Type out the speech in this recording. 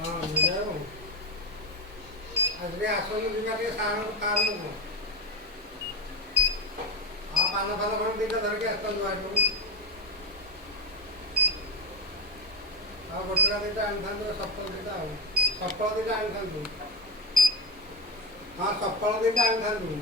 ହଁ ବୁଝାଉ ଆଜି ଆସନ୍ତୁ ଯିବା ଟିକେ ସାରଙ୍କୁ ଫାର୍ମକୁ। ହଁ ପାନ ଫାନ ଖଣ୍ଡେ ଦୁଇଟା ଧରିକି ଆସନ୍ତୁ ବାଟରୁ। ଆଉ ଗୋଟେଟା ଦୁଇଟା ଆଣିଥାନ୍ତୁ ସଫଳ ଦୁଇଟା ଆଉ ସଫଳ ଦୁଇଟା ଆଣିଥାନ୍ତୁ। ହଁ ସଫଳ ଦୁଇଟା ଆଣିଥାନ୍ତୁ।